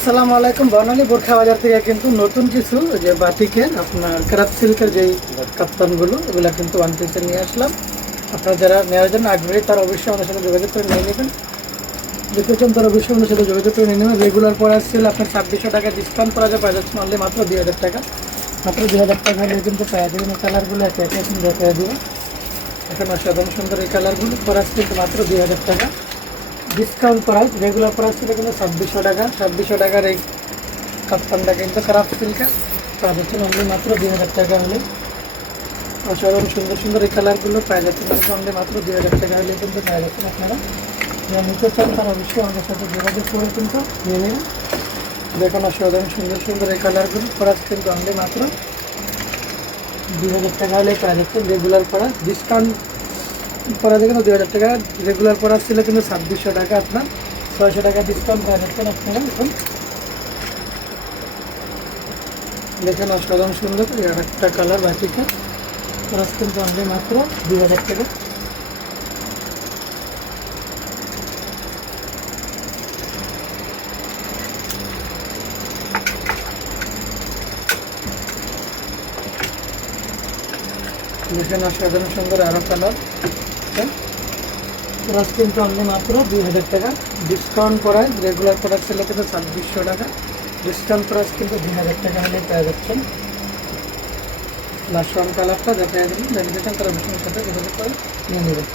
আসসালামু আলাইকুম। বর্ণালী বোরখা বাজার থেকে কিন্তু নতুন কিছু যে বাটিকের আপনার ক্রাফট সিল্কের যেই কাপ্তানগুলো এগুলো কিন্তু ওয়ান পিসে নিয়ে আসলাম। আপনারা যারা নেওয়ার জন্য আগ্রহী তারা অবশ্যই আমাদের সাথে যোগাযোগ করে নিয়ে নেবেন। দেখেছেন তারা অবশ্যই আমাদের সাথে যোগাযোগ করে নিয়ে নেবেন। রেগুলার প্রাইস ছিল আপনার 2600 টাকা, ডিসকাউন্ট করা যায় পাওয়া যাচ্ছে অনলি মাত্র 2000 টাকা। মাত্র 2000 টাকা হলে কিন্তু পাওয়া যাবেন। এই কালারগুলো একে একে এখন দেখা দেবো। এখানে অসাধারণ সুন্দর এই কালারগুলো প্রাইস কিন্তু মাত্র 2000 টাকা, ডিসকাউন্ট প্রাইস। রেগুলার প্রাইস ছিল কিন্তু 2600 টাকা। 2600 টাকার এই কাপ্তানটা কিন্তু ক্রাফট সিল্কের পাওয়া যাচ্ছে অনলি মাত্র 2000 টাকা হলে। অসাধারণ সুন্দর সুন্দর এই কালারগুলো পাওয়া যাচ্ছে অনলি মাত্র 2000 টাকা হলে কিন্তু পাওয়া যাচ্ছেন। আপনারা যারা নিতে চান তারা অবশ্যই আমাদের সাথে যোগাযোগ করে কিন্তু নিয়ে নেবেন। দেখুন অসাধারণ সুন্দর সুন্দর এই কালারগুলো প্রাইস কিন্তু অনলি মাত্র 2000 টাকা হলে পাওয়া যাচ্ছে। রেগুলার প্রাইস ডিসকাউন্ট করা যায় কিন্তু 2000 টাকা। রেগুলার প্রাইস ছিল কিন্তু 2600 টাকা, আপনার 600 টাকা ডিসকাউন্ট পাওয়া যাচ্ছেন আপনারা। এখন দেখেন অসাধারণ সুন্দর আর একটা কালার বাটিকা প্রাইস কিন্তু অনলি মাত্র 2000 টাকা। দেখেন অসাধারণ সুন্দর আরো কালার প্রাইস কিন্তু অনলি মাত্র 2000 টাকা, ডিসকাউন্ট করায়। রেগুলার প্রাইস ছিল কিন্তু 2600 টাকা, ডিসকাউন্ট প্রাইস কিন্তু 2000 টাকা হলে পেয়ে যাচ্ছেন। লাস্ট ওয়ান কালারটা দেখা দিন, দেখেছেন তারা ভীষণ সাথে যোগাযোগ করে নিয়ে নেবেন।